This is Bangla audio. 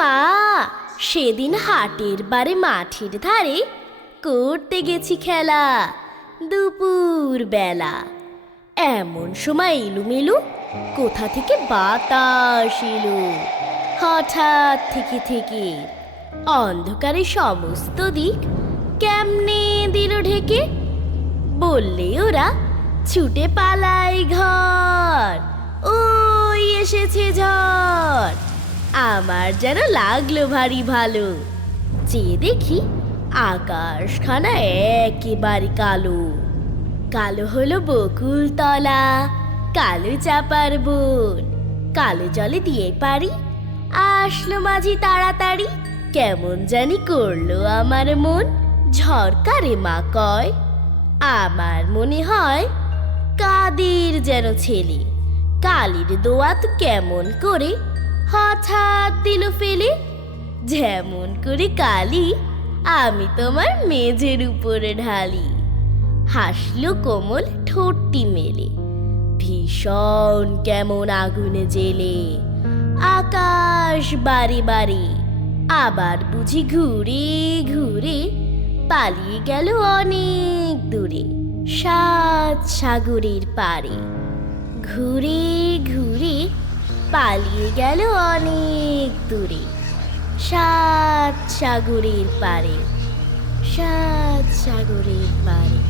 মা, সেদিন হাটের বারে মাঠের ধারে করতে গেছি খেলা দুপুর বেলা। এমন সময় এলুমেলু কোথা থেকে বাতাস এলো। হঠাৎ থেকে অন্ধকারে সমস্ত দিক কেমনে দিল ঢেকে। বললে ওরা ছুটে পালাই ঘর, ওই এসেছে ঝড়। আমার যেন লাগলো ভারী ভালো, চেয়ে দেখি আকাশখানা একেবারে কালো। কালো হলো বকুল তলা, কালো চাপার বন, কালো জলে দিয়ে পারি আসলো মাঝি তাড়াতাড়ি। কেমন জানি করলো আমার মন, ঝরকারে মা কয়। আমার মনে হয় কাদের যেন ছেলে, কালির দোয়াত কেমন করে হঠাৎ দিল ফেলে। যেমন করে কালি আমি তোমার মেঝের উপরে ঢালি। হাসলো কোমল ঠোঁটটি মেলে, ভীষণ কেমন আগুনে জেলে। আকাশ বারে বারে আবার বুঝি ঘুরে ঘুরে পালিয়ে গেল অনেক দূরে, সাত সাগরের পারে। ঘুরে ঘুরে পালিয়ে গেল অনেক দূরে, সাত সাগরের পারে, সাত সাগরের পারে।